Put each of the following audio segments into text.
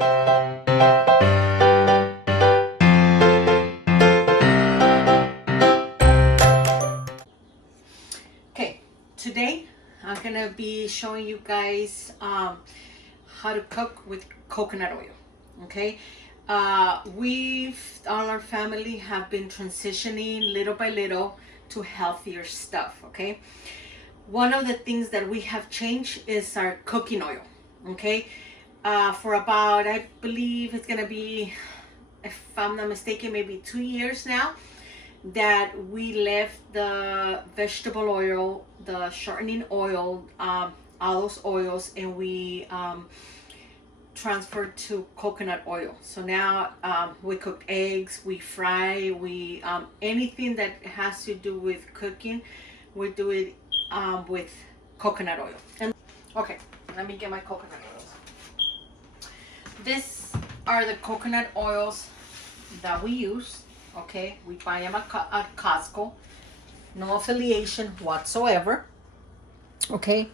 Okay, today I'm gonna be showing you guys how to cook with coconut oil. Okay, all our family have been transitioning little by little to healthier stuff. Okay, one of the things that we have changed is our cooking oil. Okay, for about, I believe it's gonna be, if I'm not mistaken, maybe 2 years now, that we left the vegetable oil, the shortening oil, all those oils, and we transferred to coconut oil. So now we cook eggs, we fry, we anything that has to do with cooking, we do it with coconut oil. And okay, let me get my coconut oils. These are the coconut oils that we use. Okay, we buy them at Costco. No affiliation whatsoever. Okay,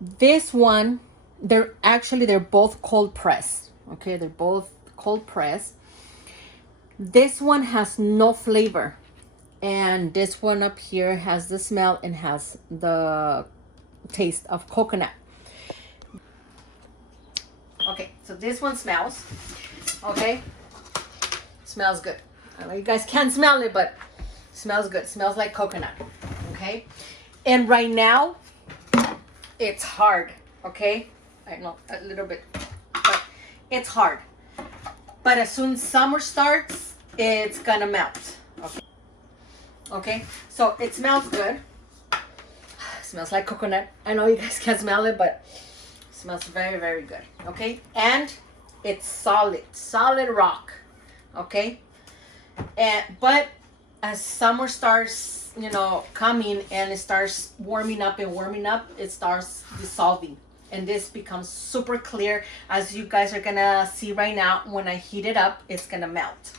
this one, they're both cold pressed. Okay, they're both cold pressed. This one has no flavor, and this one up here has the smell and has the taste of coconut. Okay, so this one smells. Okay, smells good. I know you guys can't smell it, but it smells good. It smells like coconut. Okay, and right now it's hard. Okay, I know a little bit, but it's hard. But as soon as summer starts, it's gonna melt. Okay, okay, so it smells good. It smells like coconut. I know you guys can't smell it, but it smells very, very good. Okay, and it's solid rock. Okay, but as summer starts, coming, and it starts warming up, it starts dissolving, and this becomes super clear, as you guys are gonna see right now. When I heat it up, it's gonna melt.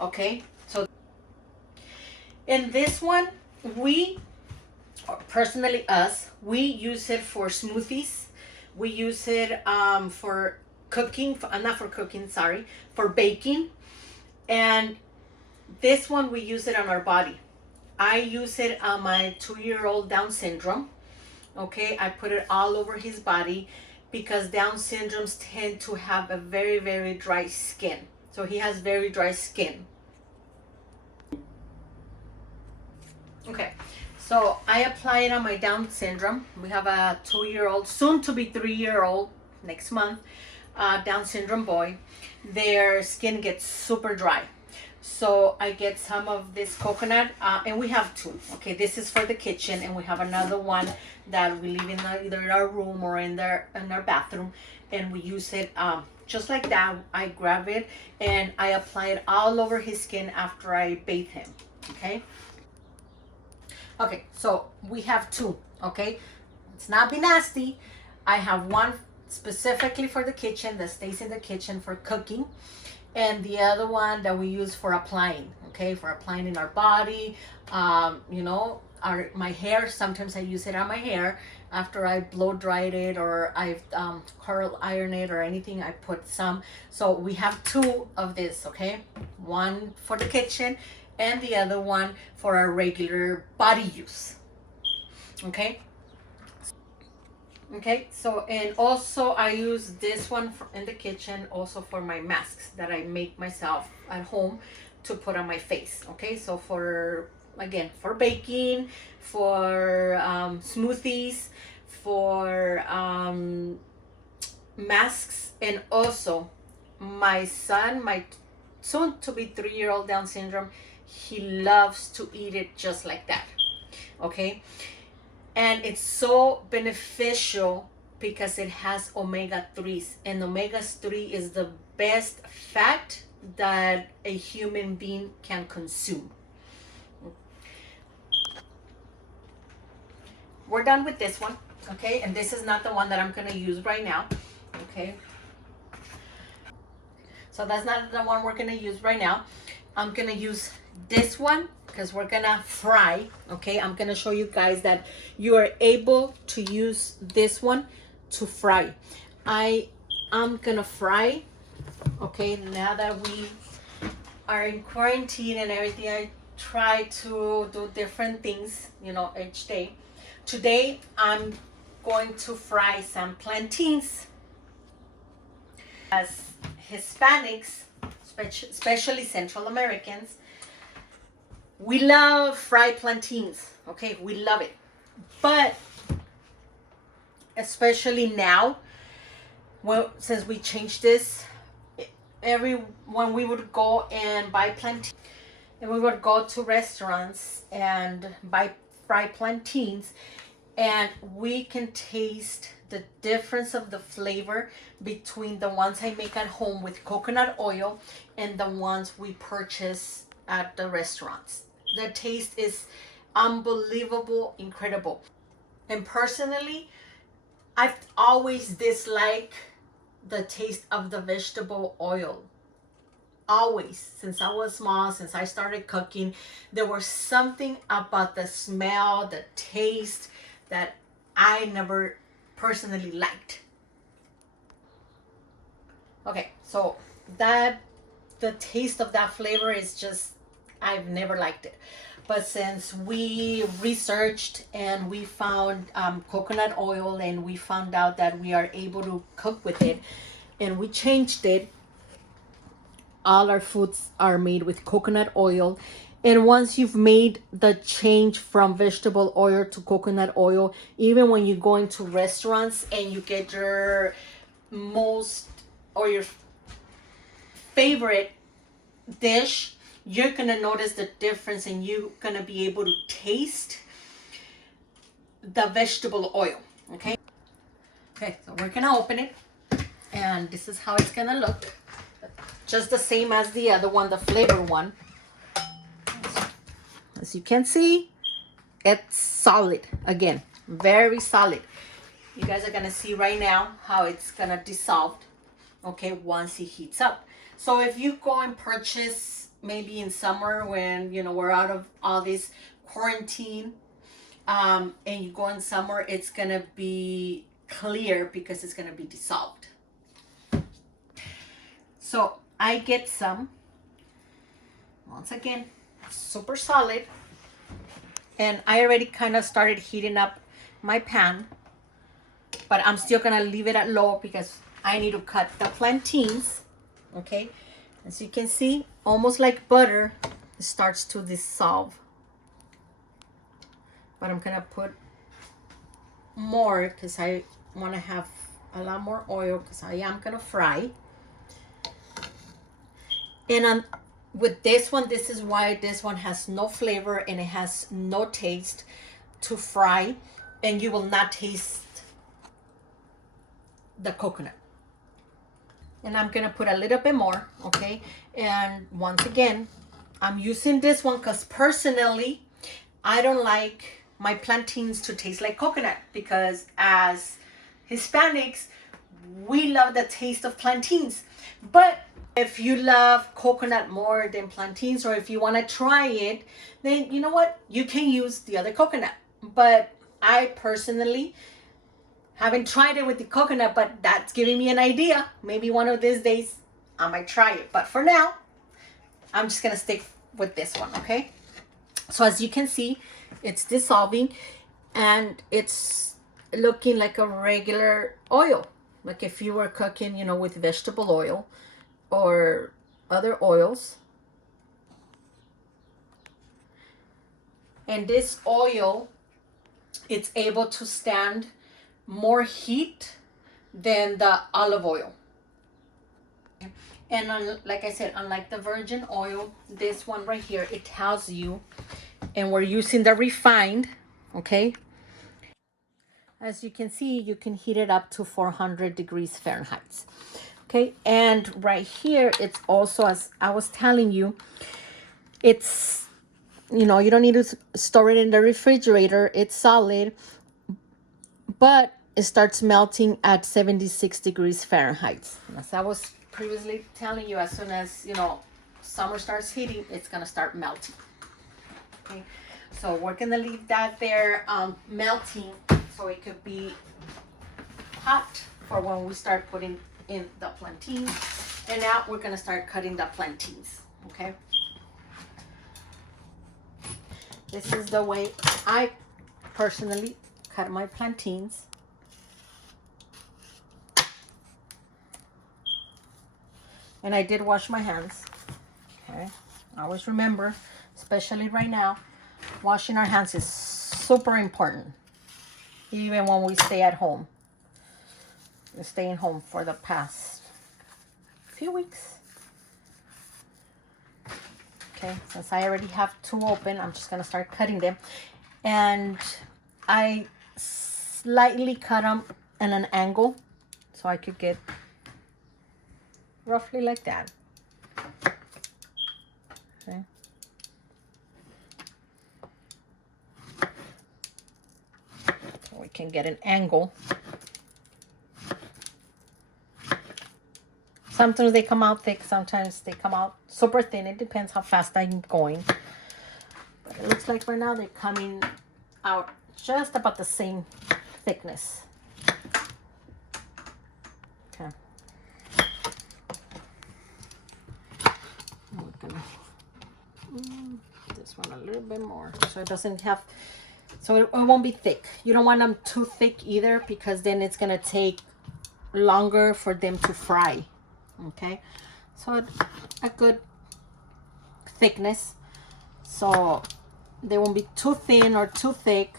Okay, so in this one, we use it for smoothies. We use it for cooking, for baking. And this one, we use it on our body. I use it on my 2-year-old Down syndrome. Okay, I put it all over his body because Down syndromes tend to have a very, very dry skin. So he has very dry skin. Okay, so I apply it on my Down syndrome. We have a 2-year-old, soon to be 3-year-old next month, Down syndrome boy. Their skin gets super dry. So I get some of this coconut, and we have two. Okay, this is for the kitchen, and we have another one that we leave in either our room or in our bathroom, and we use it just like that. I grab it and I apply it all over his skin after I bathe him. Okay. Okay, so we have two. Okay, let's not be nasty. I have one specifically for the kitchen that stays in the kitchen for cooking, and the other one that we use for applying. Okay, for applying in our body. My hair, sometimes I use it on my hair after I blow dried it, or I've curl iron it or anything. I put some. So we have two of this. Okay, one for the kitchen and the other one for our regular body use. Okay. Okay, so, and also I use this one in the kitchen also for my masks that I make myself at home to put on my face. Okay, so for baking, for smoothies, for masks, and also my son, my soon to be 3-year-old Down syndrome, he loves to eat it just like that. Okay. And it's so beneficial because it has omega-3s, and omega-3 is the best fat that a human being can consume. We're done with this one. Okay, and this is not the one that I'm gonna use right now. Okay, so that's not the one we're gonna use right now. I'm gonna use this one because we're gonna fry. Okay, I'm gonna show you guys that you are able to use this one to fry. I I'm gonna fry. Okay, now that we are in quarantine and everything, I try to do different things, you know, each day. Today, I'm going to fry some plantains. As Hispanics, especially Central Americans, we love fried plantains. Okay, we love it. But especially now, well, since we changed this, when we would go and buy plantains, and we would go to restaurants and buy fried plantains, and we can taste the difference of the flavor between the ones I make at home with coconut oil and the ones we purchase at the restaurants. The taste is unbelievable, incredible. And personally, I've always disliked the taste of the vegetable oil. Always, since I was small, since I started cooking, there was something about the smell, the taste that I never personally liked. Okay, so the taste of that flavor is just, I've never liked it. But since we researched and we found coconut oil, and we found out that we are able to cook with it, and we changed it, all our foods are made with coconut oil. And once you've made the change from vegetable oil to coconut oil, even when you go into restaurants and you get your most or your favorite dish, you're gonna notice the difference, and you're gonna be able to taste the vegetable oil. Okay, so we're gonna open it, and this is how it's gonna look. Just the same as the other one, the flavor one. As you can see, it's solid. Again, very solid. You guys are gonna see right now how it's gonna dissolve, okay, once it heats up. So if you go and purchase maybe in summer, when you know we're out of all this quarantine, and you go in summer, it's gonna be clear because it's gonna be dissolved. So I get some, once again, super solid, and I already kind of started heating up my pan, but I'm still gonna leave it at low because I need to cut the plantains. Okay, as you can see, almost like butter, it starts to dissolve, but I'm gonna put more because I want to have a lot more oil, because I am gonna fry. And with this one, this is why this one has no flavor and it has no taste to fry, and you will not taste the coconut. And I'm gonna put a little bit more, okay? And once again, I'm using this one because personally, I don't like my plantains to taste like coconut, because as Hispanics, we love the taste of plantains. But if you love coconut more than plantains, or if you want to try it, then you know what? You can use the other coconut. But I personally haven't tried it with the coconut, but that's giving me an idea. Maybe one of these days I might try it. But for now, I'm just going to stick with this one, okay? So as you can see, it's dissolving and it's looking like a regular oil. Like if you were cooking, you know, with vegetable oil or other oils. And this oil, it's able to stand more heat than the olive oil. And like I said, unlike the virgin oil, this one right here, it tells you, and we're using the refined, okay? As you can see, you can heat it up to 400 degrees Fahrenheit. Okay, and right here, it's also, as I was telling you, it's, you know, you don't need to store it in the refrigerator. It's solid, but it starts melting at 76 degrees Fahrenheit. As I was previously telling you, as soon as, you know, summer starts hitting, it's gonna start melting. Okay, so we're gonna leave that there melting, so it could be hot for when we start putting in the plantains. And now we're gonna start cutting the plantains, okay? This is the way I personally cut my plantains. And I did wash my hands, okay? Always remember, especially right now, washing our hands is super important. Even when we stay at home. We're staying home for the past few weeks. Okay, since I already have two open, I'm just gonna start cutting them. And I slightly cut them at an angle so I could get roughly like that. Okay. So we can get an angle. Sometimes they come out thick, sometimes they come out super thin. It depends how fast I'm going. But it looks like right now they're coming out just about the same thickness. Okay. We're gonna this one a little bit more so it doesn't have, so it won't be thick. You don't want them too thick either because then it's gonna take longer for them to fry. Okay, so a good thickness, so they won't be too thin or too thick.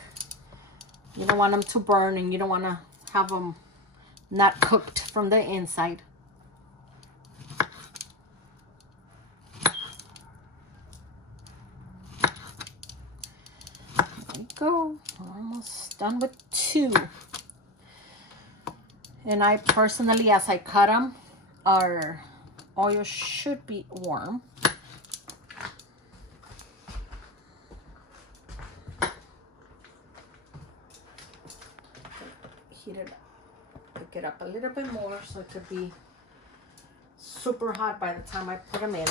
You don't want them to burn, and you don't want to have them not cooked from the inside. There we go. We're almost done with two. And I personally, as I cut them, our oil should be warm. Heat it up, pick it up a little bit more so it could be super hot by the time I put them in.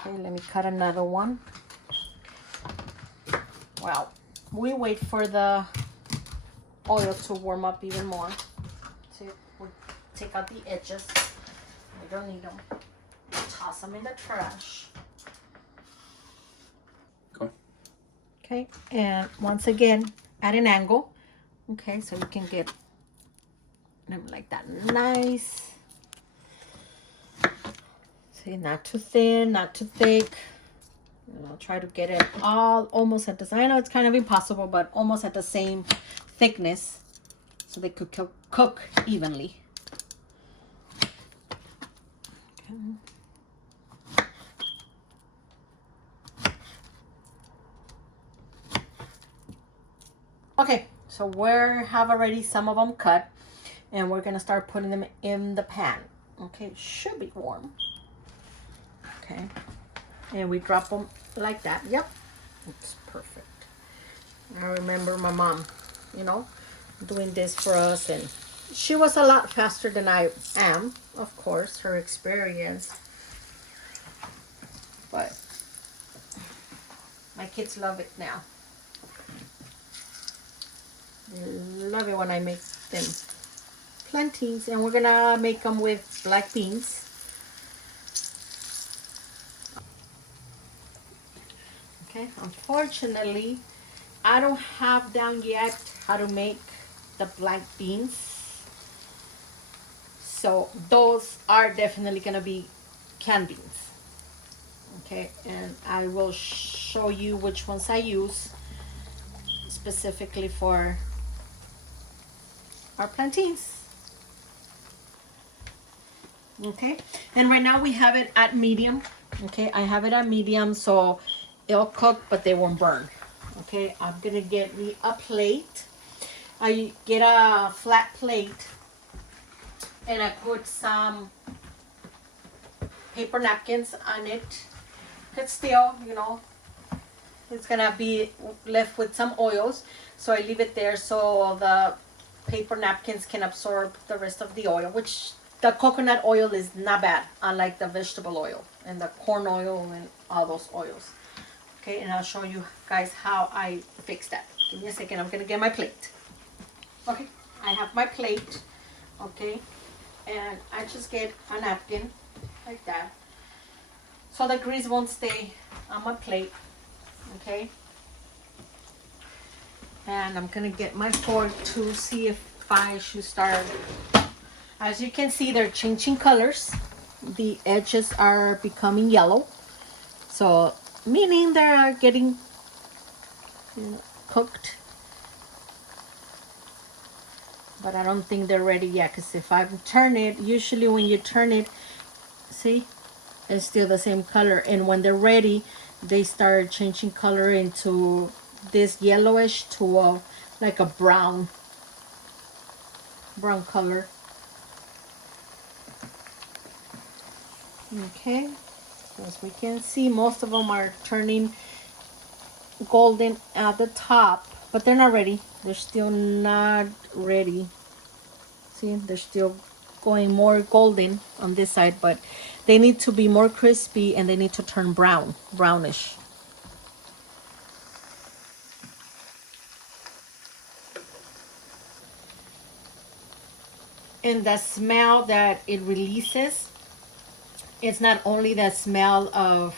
Okay, let me cut another one. Well, we wait for the oil to warm up even more. See, we take out the edges. We don't need them. Toss them in the trash. Cool. Okay, and once again, at an angle. Okay, so you can get them like that. Nice. See, not too thin, not too thick. And I'll try to get it all almost at the same. I know it's kind of impossible, but almost at the same thickness so they could cook evenly. Okay. Okay, so we have already some of them cut, and we're gonna start putting them in the pan. Okay, it should be warm. Okay, and we drop them like that. Yep, it's perfect. I remember my mom, you know, doing this for us, and she was a lot faster than I am, of course, her experience. But my kids love it now. They love it when I make them plantains, and we're gonna make them with black beans. Okay, unfortunately, I don't have down yet how to make the black beans. So those are definitely gonna be canned beans. Okay, and I will show you which ones I use specifically for our plantains. Okay, and right now we have it at medium. Okay, I have it at medium so it'll cook but they won't burn. Okay, I'm gonna get me a plate. I get a flat plate and I put some paper napkins on it. It's still, you know, it's gonna be left with some oils, so I leave it there so the paper napkins can absorb the rest of the oil, which the coconut oil is not bad, unlike the vegetable oil and the corn oil and all those oils. Okay, and I'll show you guys how I fix that. Give me a second, I'm gonna get my plate. Okay, I have my plate. okay? And I just get a napkin like that, so the grease won't stay on my plate, okay? And I'm gonna get my fork to see if I should start. As you can see, they're changing colors. The edges are becoming yellow, so meaning they're getting, you know, cooked. But I don't think they're ready yet, because if I turn it, usually when you turn it, see, it's still the same color, and when they're ready, they start changing color into this yellowish to like a brown color. Okay, so as we can see, most of them are turning golden at the top, but they're not ready. They're still not ready. See, they're still going more golden on this side, but they need to be more crispy and they need to turn brownish. And the smell that it releases, it's not only the smell of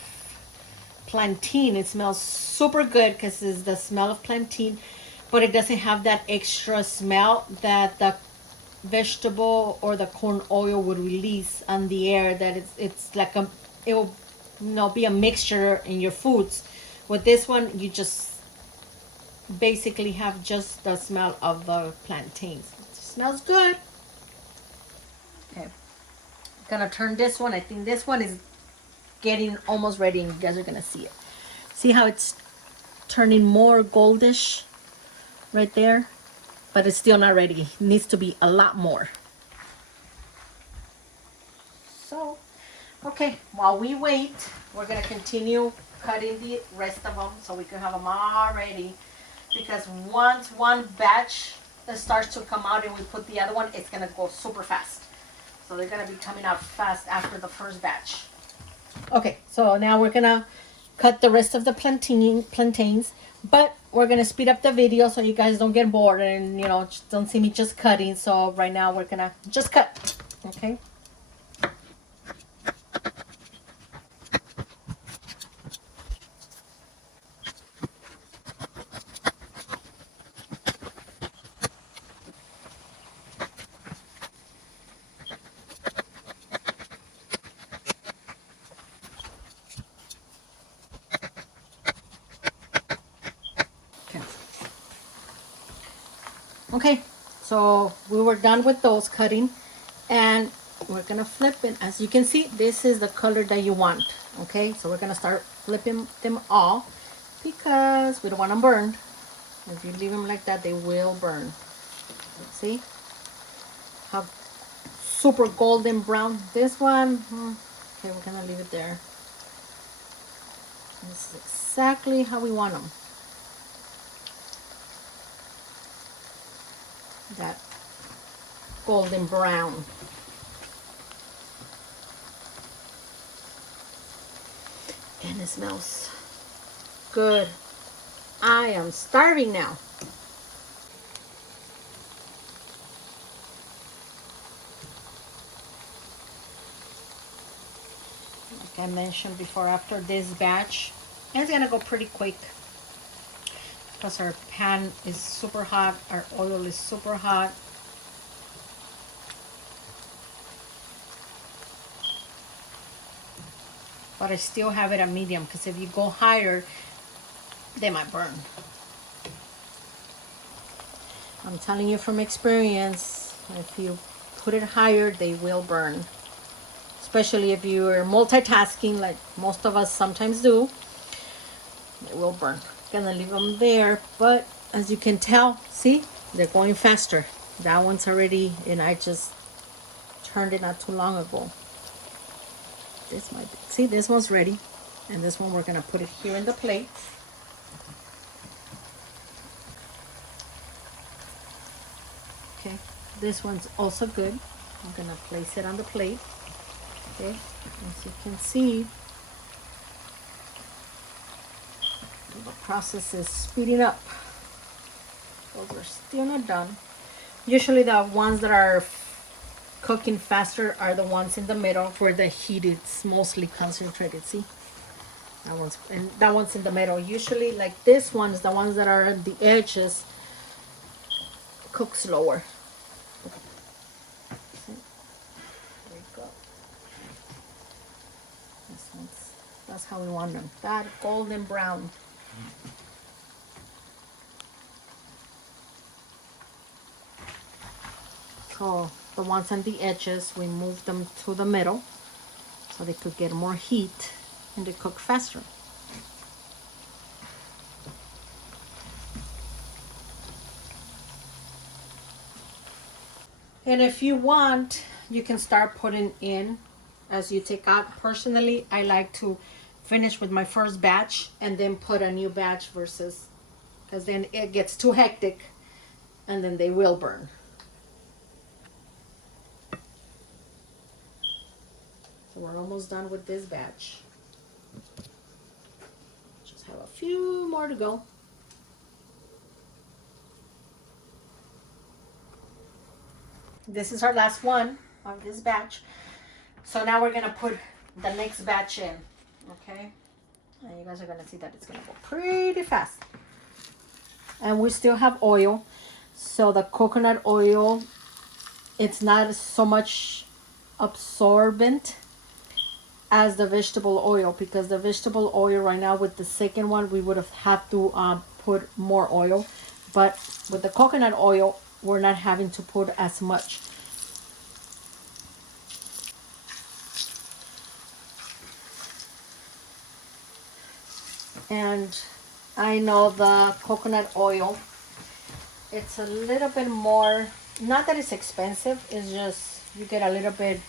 plantain, it smells super good because it's the smell of plantain, but it doesn't have that extra smell that the vegetable or the corn oil would release on the air. That it's like it will, you know, be a mixture in your foods. With this one, you just basically have just the smell of the plantains. It smells good. Okay, gonna turn this one. I think this one is getting almost ready, and you guys are gonna see it. See how it's turning more goldish right there? But it's still not ready. It needs to be a lot more. So, okay, while we wait, we're gonna continue cutting the rest of them so we can have them all ready. Because once one batch starts to come out and we put the other one, it's gonna go super fast. So they're gonna be coming out fast after the first batch. Okay, so now we're gonna cut the rest of the plantains, but we're gonna speed up the video so you guys don't get bored and, you know, don't see me just cutting. So right now we're gonna just cut, okay? Okay, so we were done with those cutting, and we're gonna flip it. As you can see, this is the color that you want. Okay, so we're gonna start flipping them all because we don't want them burned. If you leave them like that, they will burn. See how super golden brown this one? Okay, we're gonna leave it there. This is exactly how we want them. That golden brown. And it smells good. I am starving now. Like I mentioned before, after this batch, it's gonna go pretty quick because our pan is super hot, our oil is super hot. But I still have it at medium because if you go higher, they might burn. I'm telling you from experience, if you put it higher, they will burn. Especially if you're multitasking like most of us sometimes do, they will burn. Gonna leave them there, but as you can tell, see, they're going faster. That one's already, and I just turned it not too long ago. This might be, see, this one's ready, and this one we're gonna put it here in the plate. Okay, this one's also good. I'm gonna place it on the plate. Okay, as you can see, the process is speeding up. But we're still not done. Usually the ones that are cooking faster are the ones in the middle where the heat is mostly concentrated. See? That one's in the middle. Usually like this one's the ones that are at the edges cook slower. See? There you go. That's how we want them. That golden brown. So the ones on the edges, we move them to the middle so they could get more heat and they cook faster. And if you want, you can start putting in as you take out. Personally, I like to finish with my first batch and then put a new batch versus, because then it gets too hectic and then they will burn. So we're almost done with this batch. Just have a few more to go. This is our last one of this batch. So now we're gonna put the next batch in, okay? And you guys are gonna see that it's gonna go pretty fast. And we still have oil. So the coconut oil, it's not so much absorbent as the vegetable oil, because the vegetable oil right now with the second one, we would have had to put more oil. But with the coconut oil, we're not having to put as much. And I know the coconut oil, it's a little bit more, not that it's expensive, it's just you get a little bit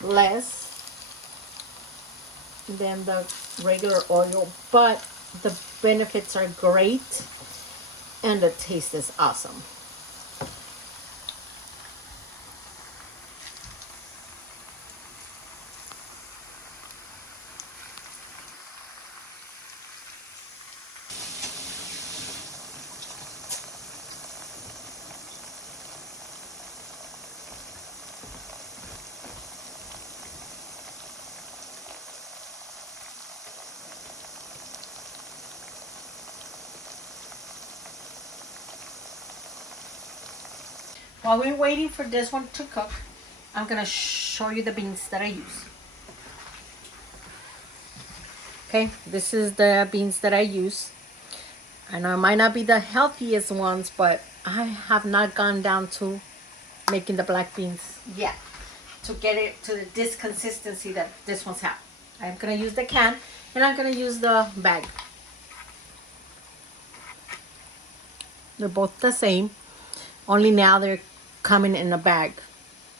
less than the regular oil, but the benefits are great and the taste is awesome. While we're waiting for this one to cook, I'm gonna show you the beans that I use. Okay, this is the beans that I use. I know it might not be the healthiest ones, but I have not gone down to making the black beans yet to get it to this consistency that this one's have. I'm gonna use the can and I'm gonna use the bag. They're both the same, only now they're coming in a bag,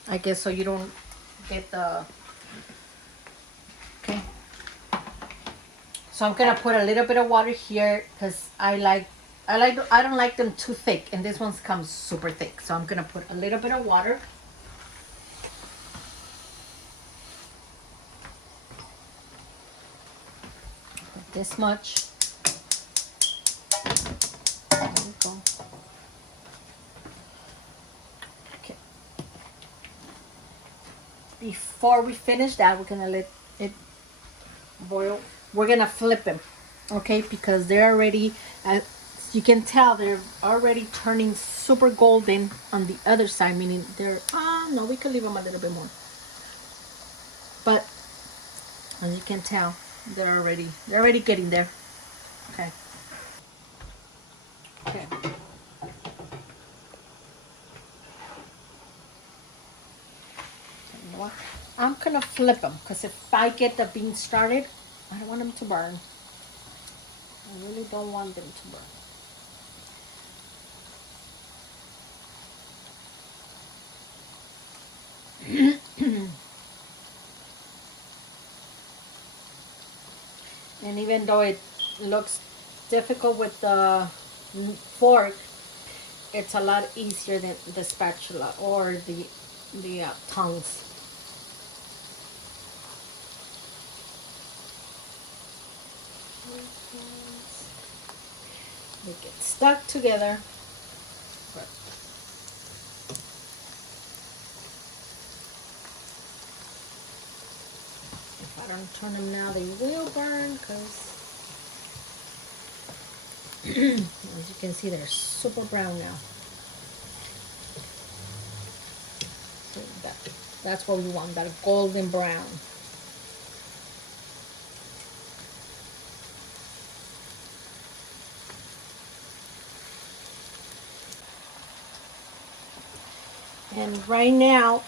I guess, so you don't get the, okay. So I'm gonna put a little bit of water here because I don't like them too thick, and this one comes super thick. So I'm gonna put a little bit of water. Put this much. There we go. Okay. Before we finish that, we're gonna let it boil. We're gonna flip them, okay, because they're already, as you can tell, they're already turning super golden on the other side, meaning they're, no, we could leave them a little bit more, but as you can tell, they're already getting there. Okay. Okay. You know what? I'm gonna flip them because if I get the beans started, I don't want them to burn. I really don't want them to burn. And even though it looks difficult with the fork, it's a lot easier than the spatula or the tongs. They get stuck together. I don't turn them now, they will burn because as you can see, they're super brown now. So that's what we want, that golden brown. And right now,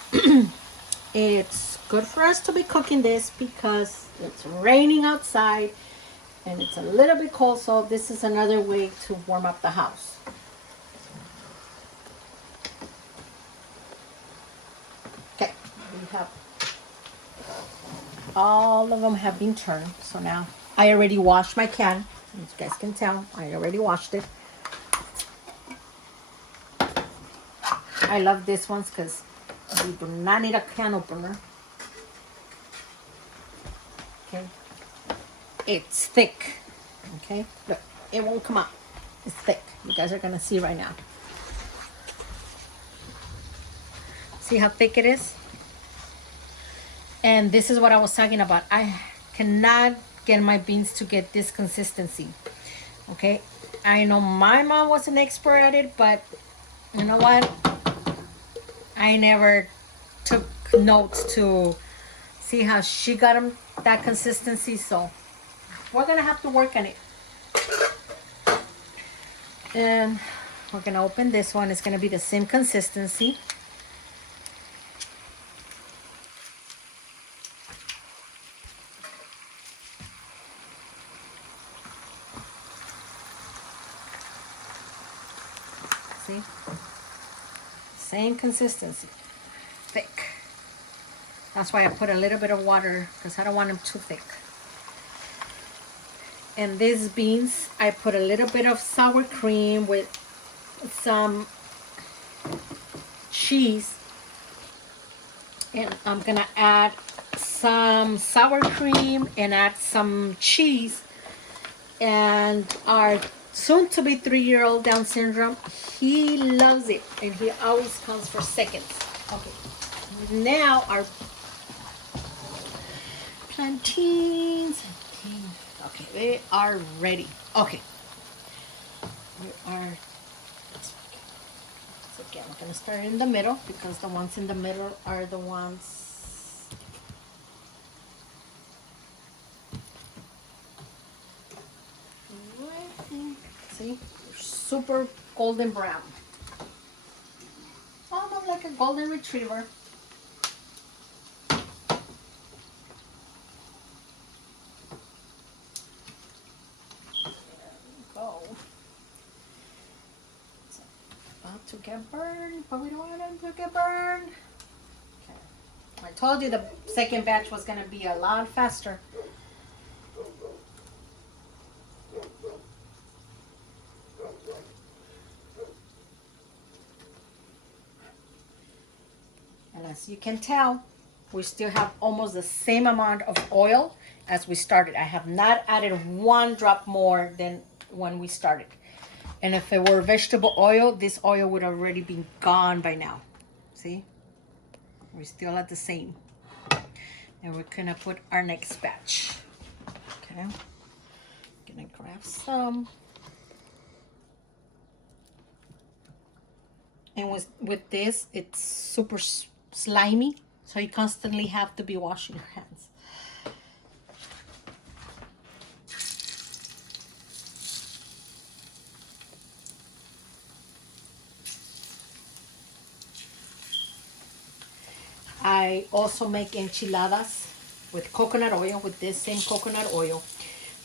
it's good for us to be cooking this because it's raining outside and it's a little bit cold, so this is another way to warm up the house. Okay, we have all of them have been turned, so now I already washed my can. As you guys can tell, I already washed it. I love this ones because you do not need a can opener. Okay, it's thick. Okay, look, it won't come out. It's thick. You guys are gonna see right now. See how thick it is? And this is what I was talking about. I cannot get my beans to get this consistency. Okay, I know my mom was an expert at it, but you know what? I never took notes to see how she got them that consistency, so we're gonna have to work on it. And we're gonna open this one. It's gonna be the same consistency. See? Same consistency. Thick. That's why I put a little bit of water because I don't want them too thick. And these beans, I put a little bit of sour cream with some cheese. And I'm gonna add some sour cream and add some cheese. And our soon-to-be 3-year-old Down syndrome, he loves it, and he always comes for seconds. Okay, now our plantains. Okay, they are ready. Okay, we are. So again, we're gonna start in the middle because the ones in the middle are the ones. See, super golden brown, almost like a golden retriever. There we go. So, about to get burned, but we don't want them to get burned. Okay. I told you the second batch was going to be a lot faster. And as you can tell, we still have almost the same amount of oil as we started. I have not added one drop more than when we started. And if it were vegetable oil, this oil would already be gone by now. See? We're still at the same. And we're gonna put our next batch. Okay. Gonna grab some. And with this, it's super slimy, so you constantly have to be washing your hands. I also make enchiladas with coconut oil, with this same coconut oil.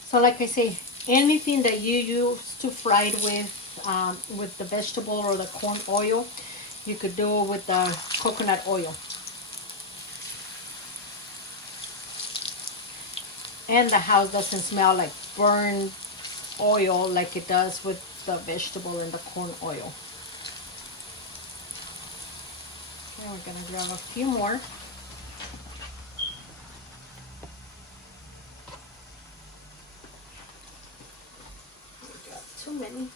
So like I say, anything that you use to fry it with the vegetable or the corn oil, you could do it with the coconut oil. And the house doesn't smell like burned oil like it does with the vegetable and the corn oil. Okay, we're gonna grab a few more. We got too many.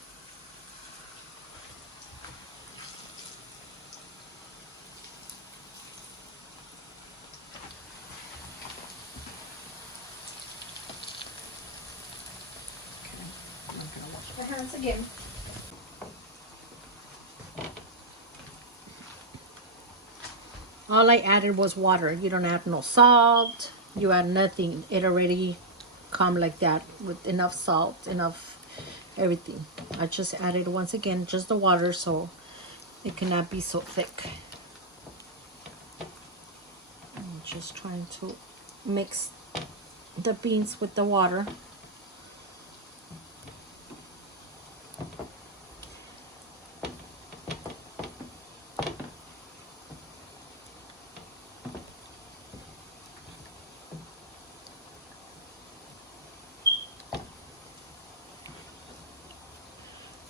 once again. All I added was water. You don't add no salt. You add nothing. It already come like that with enough salt, enough everything. I just added once again just the water so it cannot be so thick. I'm just trying to mix the beans with the water.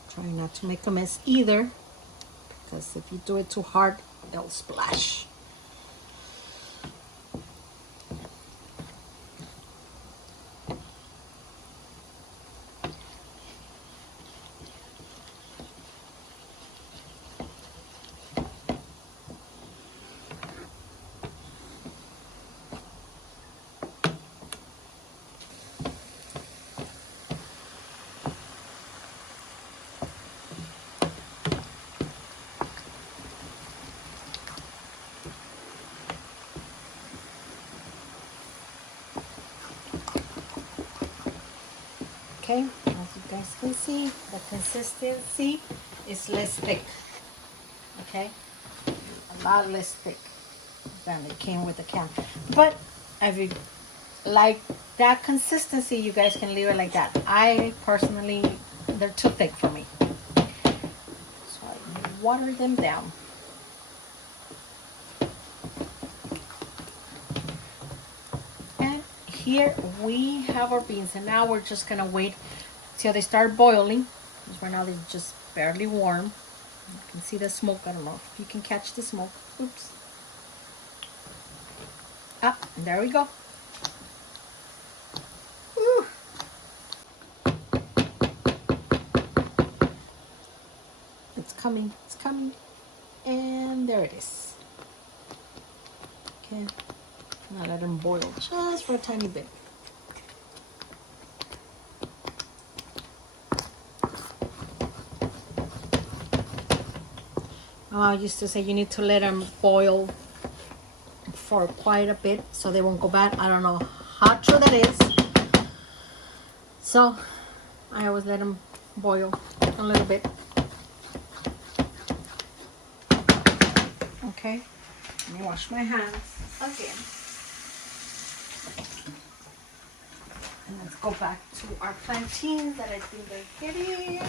Try not to make a mess either, because if you do it too hard, they'll splash. Okay, as you guys can see, the consistency is less thick. Okay, a lot less thick than it came with the can. But if you like that consistency, you guys can leave it like that. I personally, they're too thick for me, so I water them down. Here we have our beans, and now we're just gonna wait till they start boiling, because right now they're just barely warm. You can see the smoke. I don't know if you can catch the smoke. Oops. Ah, there we go. Woo. It's coming, and there it is. Okay. Now let them boil just for a tiny bit. I used to say you need to let them boil for quite a bit so they won't go bad. I don't know how true that is. So I always let them boil a little bit. Okay, let me wash my hands again. And let's go back to our plantains that I think are getting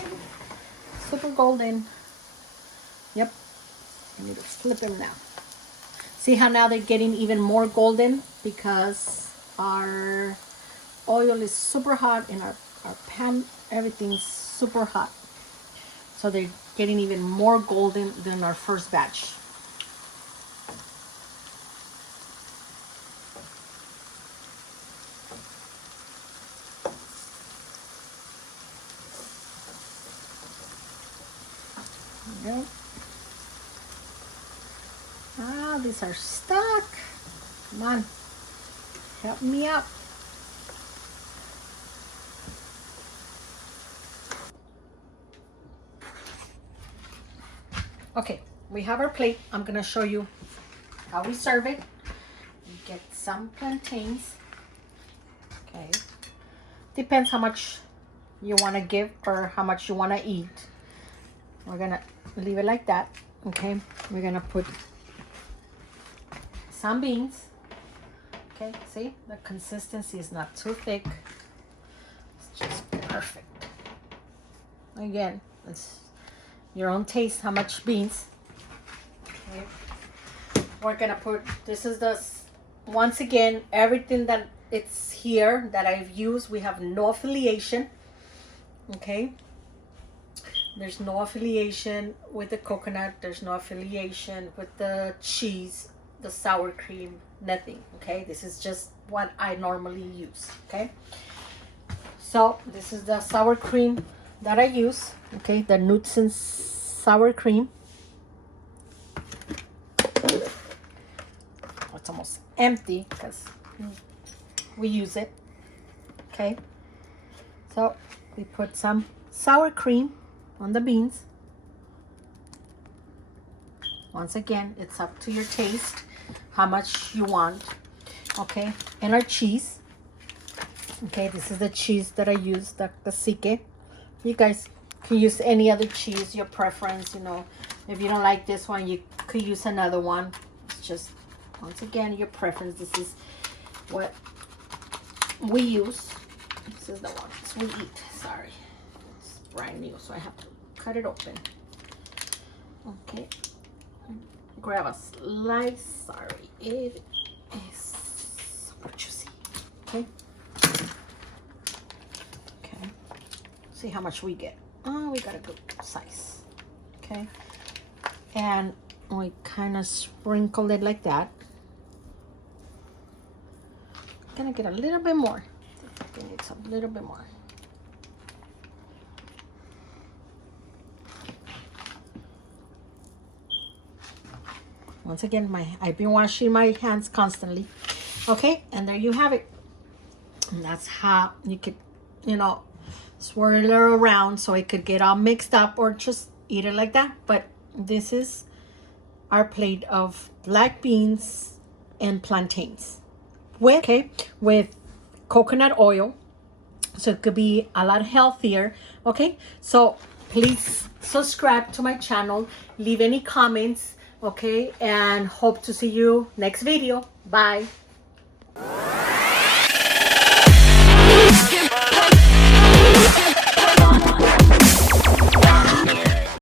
super golden. Yep. I need to flip them now. See how now they're getting even more golden because our oil is super hot and our pan, everything's super hot. So they're getting even more golden than our first batch. Yep. Ah, these are stuck. Come on, help me out. Okay, we have our plate. I'm gonna show you how we serve it. You get some plantains. Okay, depends how much you want to give or how much you want to eat. We're gonna leave it like that. Okay, we're gonna put some beans. Okay, see, the consistency is not too thick. It's just perfect. Again, it's your own taste how much beans. Okay, we're gonna put, this is the, once again, everything that it's here that I've used, we have no affiliation. Okay, there's no affiliation with the coconut, there's no affiliation with the cheese, the sour cream, nothing. Okay, this is just what I normally use. Okay, so this is the sour cream that I use. Okay, the Knudsen sour cream. It's almost empty because we use it. Okay, so we put some sour cream on the beans. Once again, it's up to your taste, how much you want. Okay, and our cheese. Okay, this is the cheese that I use, the cacique. You guys can use any other cheese, your preference, you know. If you don't like this one, you could use another one. It's just, once again, your preference. This is what we use. This is the one we eat. Sorry, it's brand new, so I have to cut it open. Okay, grab a slice. Sorry, it is super juicy. Okay. Okay. See how much we get. Oh, we got a good size. Okay. And we kind of sprinkle it like that. Gonna get a little bit more. I need some little bit more. Once again, I've been washing my hands constantly. Okay, and there you have it. And that's how you could, you know, swirl it around so it could get all mixed up, or just eat it like that. But this is our plate of black beans and plantains with coconut oil, so it could be a lot healthier. Okay, so please subscribe to my channel, leave any comments. Okay, and hope to see you next video. Bye.